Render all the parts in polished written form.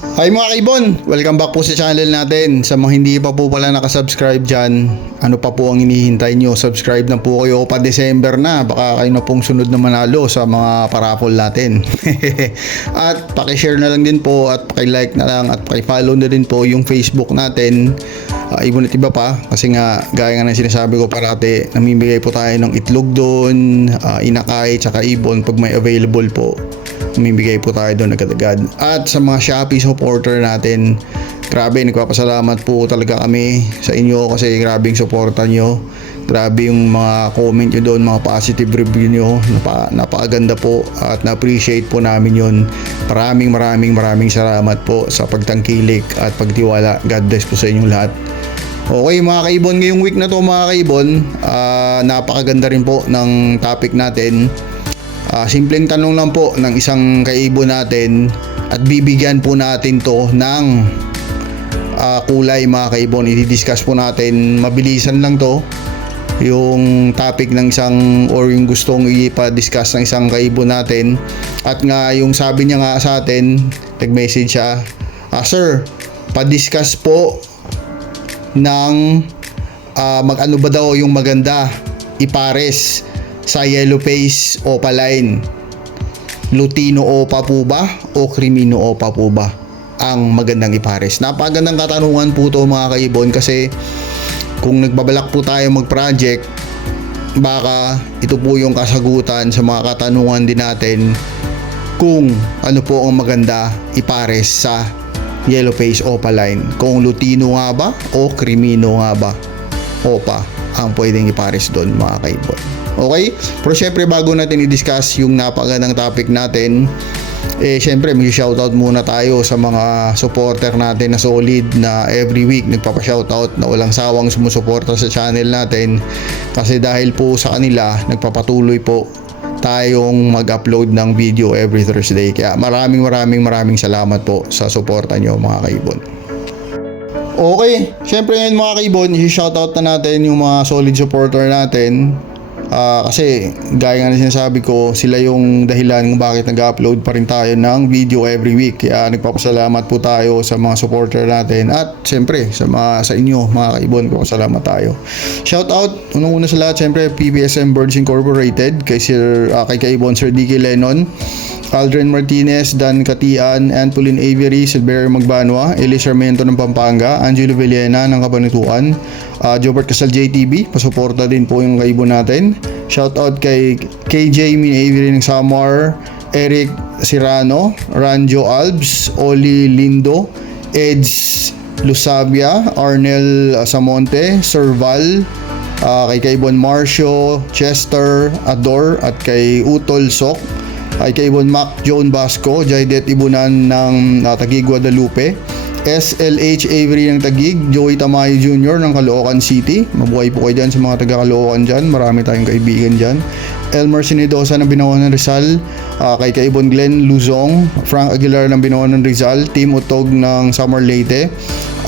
Hi mga kaibon! Welcome back po sa channel natin. Sa mga hindi pa po pala nakasubscribe dyan, ano pa po ang hinihintay nyo? Subscribe na po kayo, pa December na. Baka kayo na pong sunod na manalo sa mga parapol natin. At pakishare na lang din po at pakilike na lang at pakifollow na din po yung Facebook natin. Ibon at iba pa kasi nga gaya nga ng sinasabi ko parati, namimigay po tayo ng itlog doon, inakay, tsaka ibon pag may available po. Mamimigay po tayo doon agad-agad. At sa mga Shopee supporter natin, grabe, nagpapasalamat po talaga kami sa inyo kasi grabing suporta nyo. Grabe yung mga comment nyo doon, mga positive review nyo. Napakaganda po at na-appreciate po namin yun. Maraming salamat po sa pagtangkilik at pagtiwala. God bless po sa inyong lahat. Okay mga kaibon, ngayong week na to mga kaibon, napakaganda rin po ng topic natin. Simpleng tanong lang po ng isang kaibon natin at bibigyan po natin to ng kulay mga kaibon. I-discuss po natin, mabilisan lang to, yung topic ng isang or yung gustong ipa-discuss ng isang kaibon natin. At nga yung sabi niya nga sa atin, nag-message siya, Sir, pa-discuss po ng mag-ano ba daw yung maganda ipares sa yellow face opaline, Lutino Opa po ba o Crimino Opa po ba ang magandang ipares? Napakagandang katanungan po to mga kaibon kasi kung nagbabalak po tayo mag-project, baka ito po yung kasagutan sa mga katanungan din natin kung ano po ang maganda ipares sa yellow face opaline, kung Lutino nga ba o Crimino nga ba Opa ang pwedeng ipares doon mga kaibon. Okay? Pero syempre bago natin i-discuss yung napakagandang topic natin, syempre mag-shoutout muna tayo sa mga supporter natin na solid na every week nagpapa-shoutout na walang sawang sumusuporta sa channel natin kasi dahil po sa kanila nagpapatuloy po tayong mag-upload ng video every Thursday. Kaya maraming salamat po sa suporta nyo mga kaibon. Okay, syempre ngayon mga kaibon, i-shoutout na natin yung mga solid supporter natin. Kasi gaya nga na sinasabi ko, sila yung dahilan kung bakit nag-upload pa rin tayo ng video every week. Kaya nagpapasalamat po tayo sa mga supporter natin at siyempre sa inyo mga kaibon, nagpapasalamat tayo. Shoutout unang-una sa lahat siyempre PBSM Birds Incorporated, kay kaibon Sir Dicky Lennon, Aldrin Martinez, Dan Katian, Antolin Avery, Silverio Magbanwa, Eli Sarmiento ng Pampanga, Angelo Villena ng Kabanatuan, Jobert Casal JTB, pasuporta din po yung kaibon natin. Shoutout kay KJ Min Avery ng Samar, Eric Sirano, Ranjo Albs, Oli Lindo, Eds Lusabia, Arnel Samonte, Sir Val, kay kaibon Marcio, Chester, Ador, at kay Utol Sok, kay kaibon Mac Joan Basco, Jaidet Ibunan ng Taguig Guadalupe, SLH Avery ng Taguig, Joey Tamayo Jr. ng Caloocan City. Mabuhay po kayo dyan sa mga taga Caloocan dyan, marami tayong kaibigan dyan. Elmer Sinidosa ng Binawan ng Rizal, kay kaibon Glenn Luzong, Frank Aguilar ng Binawan ng Rizal, Team Utog ng Samar Leyte,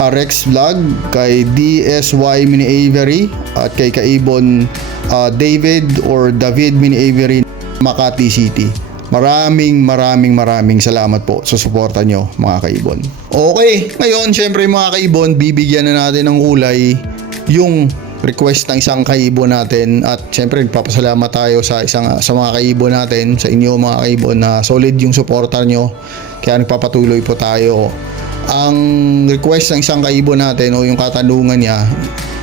Rex Vlog, kay DSY Mini Avery, at kay kaibon David or David Mini Avery Makati City. Maraming salamat po sa suporta nyo mga kaibon. Okay, ngayon syempre mga kaibon, bibigyan na natin ng kulay yung request ng isang kaibon natin at syempre nagpapasalamat tayo sa mga kaibon natin, sa inyo mga kaibon na solid yung suporta nyo. Kaya nagpapatuloy po tayo. Ang request ng isang kaibon natin o yung katanungan niya,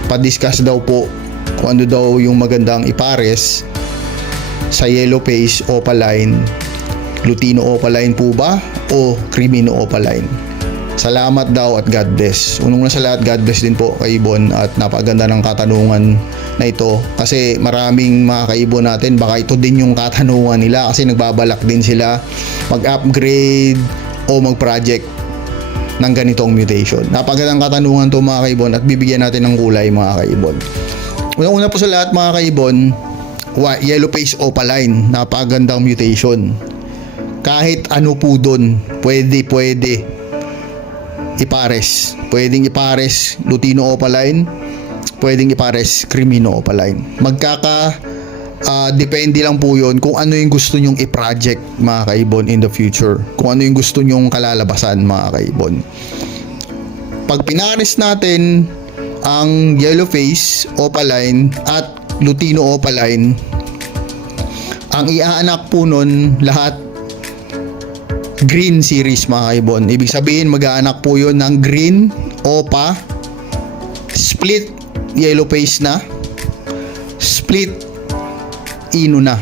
pa-discuss daw po kung ano daw yung magandang ipares sa yellow face opaline, Lutino opaline po ba o Crimino opaline. Salamat daw at God bless. Unang na sa lahat, God bless din po kaibon at napaganda ng katanungan na ito kasi maraming mga kaibon natin baka ito din yung katanungan nila kasi nagbabalak din sila mag-upgrade o mag-project ng ganitong mutation. Napagandang katanungan to mga kaibon at bibigyan natin ng kulay mga kaibon. Unang-una po sa lahat mga kaibon, yellow face opaline, napakagandang mutation. Kahit ano po doon, pwede ipares. Pwedeng ipares Lutino opaline, pwedeng ipares Crimino opaline. Depende lang po yun kung ano yung gusto nyong i-project mga kaibon in the future. Kung ano yung gusto nyong kalalabasan mga kaibon. Pag pinares natin ang yellow face opaline at Lutino opaline, ang iaanak po nun lahat green series mga kaibon. Ibig sabihin mag-aanak po yun ng green opa, split yellow face na, split ino na.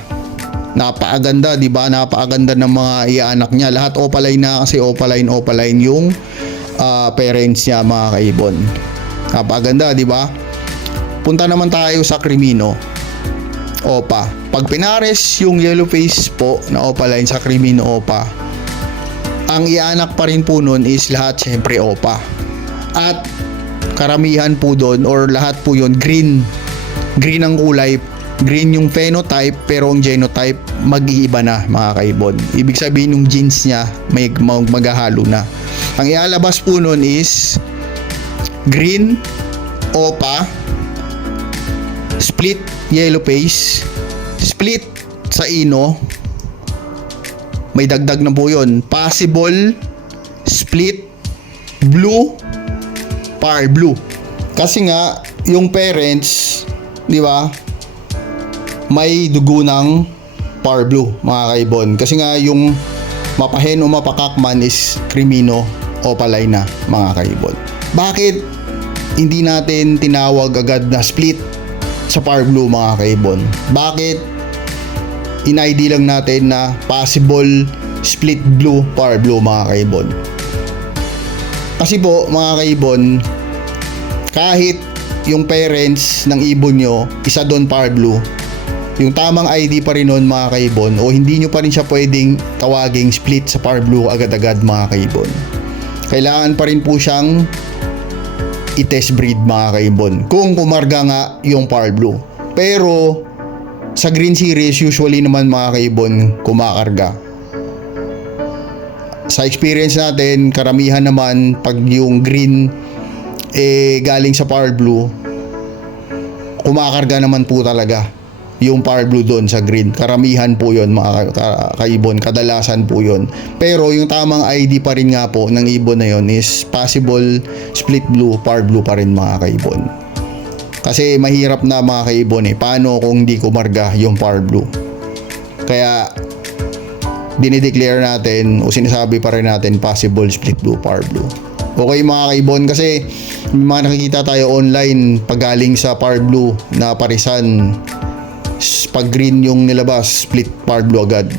Napakaganda, di ba? Napakaganda ng mga iaanak niya. Lahat opaline na kasi opaline yung parents niya mga kaibon. Napakaganda, di ba? Punta naman tayo sa Crimino opa. Pag pinares yung yellow face po na opaline sa Crimino opa, ang iaanak pa rin po nun is lahat syempre opa. At karamihan po doon or lahat po yun green ang kulay. Green yung phenotype pero ang genotype mag-iiba na mga kaibon. Ibig sabihin yung genes niya may maghahalo na. Ang ialabas po nun is green opa, split yellow face, split sa ino, may dagdag na po yun, possible split blue, par blue. Kasi nga yung parents, di ba, may dugo ng par blue mga kaibon. Kasi nga yung mapahen o mapakakman is Crimino opaline na mga kaibon. Bakit hindi natin tinawag agad na split sa par blue mga kaibon? Bakit in-ID lang natin na possible split blue par blue mga kaibon? Kasi po mga kaibon, kahit yung parents ng ibon nyo isa doon par blue, yung tamang ID pa rin nun mga kaibon, o hindi nyo pa rin siya pwedeng tawaging split sa par blue agad-agad mga kaibon. Kailangan pa rin po siyang i-test breed mga kaibon kung kumarga nga yung par blue. Pero sa green series usually naman mga kaibon kumakarga. Sa experience natin, karamihan naman pag yung green galing sa par blue, kumakarga naman po talaga yung par blue doon sa green. Karamihan po yon mga kaibon, kadalasan po yon. Pero yung tamang ID pa rin nga po ng ibon na yon is possible split blue, par blue pa rin mga kaibon. Kasi mahirap na mga kaibon paano kung hindi kumarga yung par blue. Kaya dinideclare natin o sinasabi pa rin natin possible split blue, par blue. Okay mga kaibon, kasi mga nakikita tayo online pag galing sa par blue na parisan, pag green yung nilabas, split par blue agad.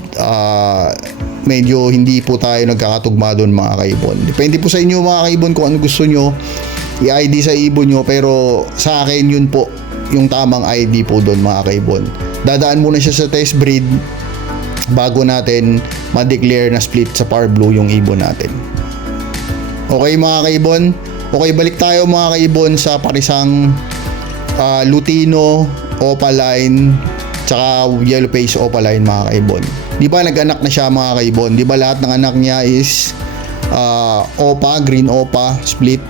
Medyo hindi po tayo nagkakatugma doon mga kaibon. Depende po sa inyo mga kaibon kung ano gusto nyo i-ID sa ibon nyo, pero sa akin yun po yung tamang ID po doon mga kaibon. Dadaan muna siya sa test breed bago natin ma-declare na split sa par blue yung ibon natin. Okay mga kaibon, okay, balik tayo mga kaibon sa parisang Lutino opaline tsaka yellow face opaline mga kaibon. Di ba nag-anak na siya mga kaibon? Di ba lahat ng anak niya is opa, green opa, split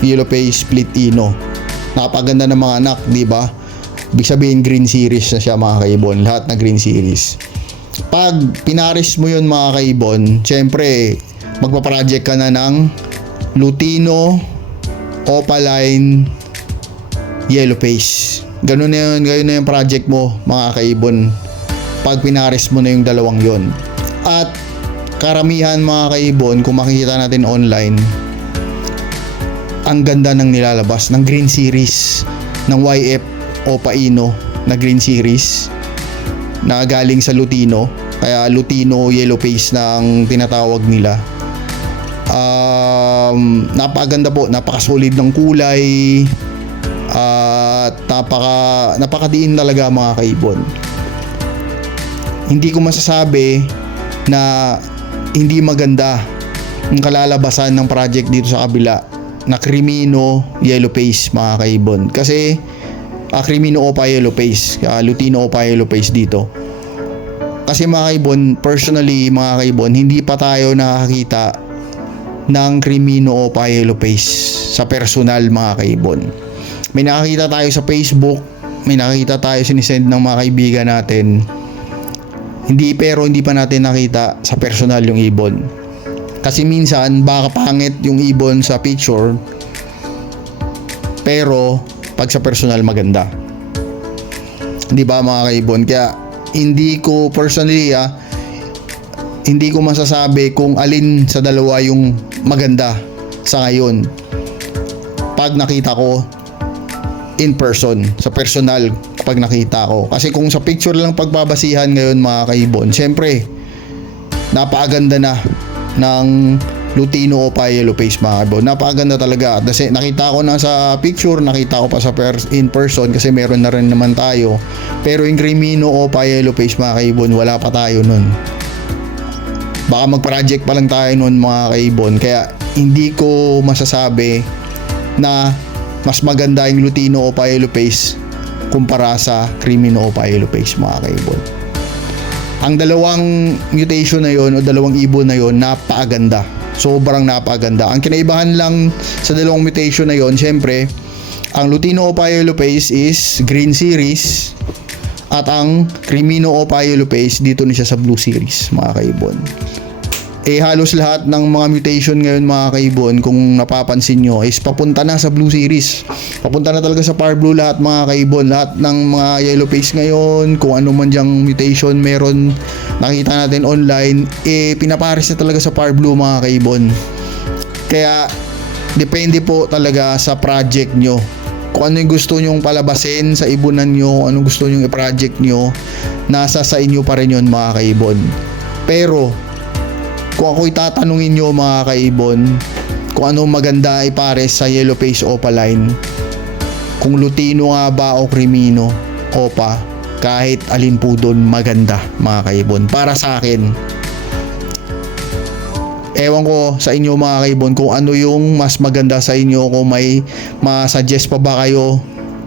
yellow face, split ino. Napaganda ng mga anak, di ba? Ibig sabihin green series na siya mga kaibon, lahat na green series. Pag pinaris mo yun mga kaibon, syempre magpa-project ka na ng Lutino opaline yellow face. Ganun na yung project mo mga kaibon pag pinares mo na yung dalawang yon. At karamihan mga kaibon, kung makikita natin online, ang ganda ng nilalabas ng green series ng YF Opaino na green series na galing sa Lutino. Kaya Lutino yellow face na ang tinatawag nila. Napakaganda po, napakasolid ng kulay at napakadiin talaga mga kaibon. Hindi ko masasabi na hindi maganda ang kalalabasan ng project dito sa kabila na Crimino yellow face mga kaibon. Kasi Crimino opa yellow face, Lutino opa yellow face dito. Kasi mga kaibon, personally mga kaibon, hindi pa tayo nakakita ng Crimino opa yellow face sa personal mga kaibon. May nakakita tayo sa Facebook may nakita tayo sinisend ng mga kaibigan natin. Hindi pa natin nakita sa personal yung ibon. Kasi minsan baka pangit yung ibon sa picture, pero pag sa personal maganda. Di ba mga kaibon? Kaya hindi ko personally hindi ko masasabi kung alin sa dalawa yung maganda sa ngayon. Pag nakita ko in person, sa personal, pag nakita ko. Kasi kung sa picture lang pagbabasihan ngayon mga kaibon, syempre napakaganda na ng Lutino Opa Yellow Face mga kaibon. Napakaganda talaga. Kasi nakita ko na sa picture, nakita ko pa sa in person kasi meron na rin naman tayo. Pero yung Crimino Opa Yellow Face mga kaibon, wala pa tayo nun. Baka mag-project pa lang tayo nun mga kaibon. Kaya hindi ko masasabi na mas maganda yung Lutino Opa Yellow Face kumpara sa Crimino Opa Yellow Face mga kaibon. Ang dalawang mutation na yon o dalawang ibon na yon, napakaganda. Sobrang napakaganda. Ang kinaibahan lang sa dalawang mutation na yon, syempre, ang Lutino Opa Yellow Face is Green Series at ang Crimino Opa Yellow Face dito na siya sa Blue Series mga kaibon. Halos lahat ng mga mutation ngayon mga kaibon, kung napapansin nyo, is papunta na sa Blue Series. Papunta na talaga sa Power Blue lahat mga kaibon. Lahat ng mga Yellow Face ngayon, kung ano man dyang mutation meron nakita natin online, pinapares na talaga sa Power Blue mga kaibon. Kaya depende po talaga sa project nyo. Kung ano yung gusto nyong palabasin sa ibunan nyo, anong gusto nyong i-project nyo, nasa sa inyo pa rin yun mga kaibon. Pero kung ako'y tatanungin nyo mga kaibon, kung ano maganda ipares sa Yellow Face Opaline, kung Lutino nga ba o Crimino Opa, kahit alin po doon maganda mga kaibon. Para sa akin, ewan ko sa inyo mga kaibon kung ano yung mas maganda sa inyo, kung may ma-suggest pa ba kayo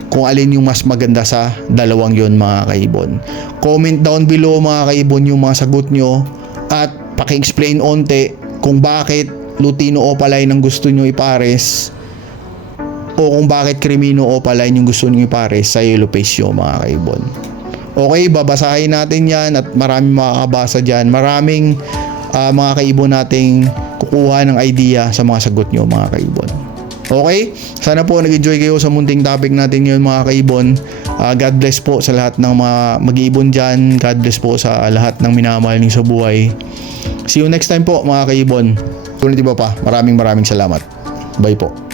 kung alin yung mas maganda sa dalawang yon mga kaibon. Comment down below mga kaibon yung mga sagot nyo at paki-explain onte kung bakit Lutino Opaline ang gusto nyo ipares o kung bakit Crimino Opaline yung gusto nyo ipares sa Yellow Face nyo mga kaibon. Okay, babasahin natin yan at maraming makakabasa dyan. Maraming mga kaibon nating kukuha ng idea sa mga sagot nyo mga kaibon. Okay, sana po nag-enjoy kayo sa munting topic natin ngayon mga kaibon. God bless po sa lahat ng mga mag-iibon dyan. God bless po sa lahat ng minamahal niyo sa buhay. See you next time po mga kaibon. Kung hindi ba pa, maraming salamat. Bye po.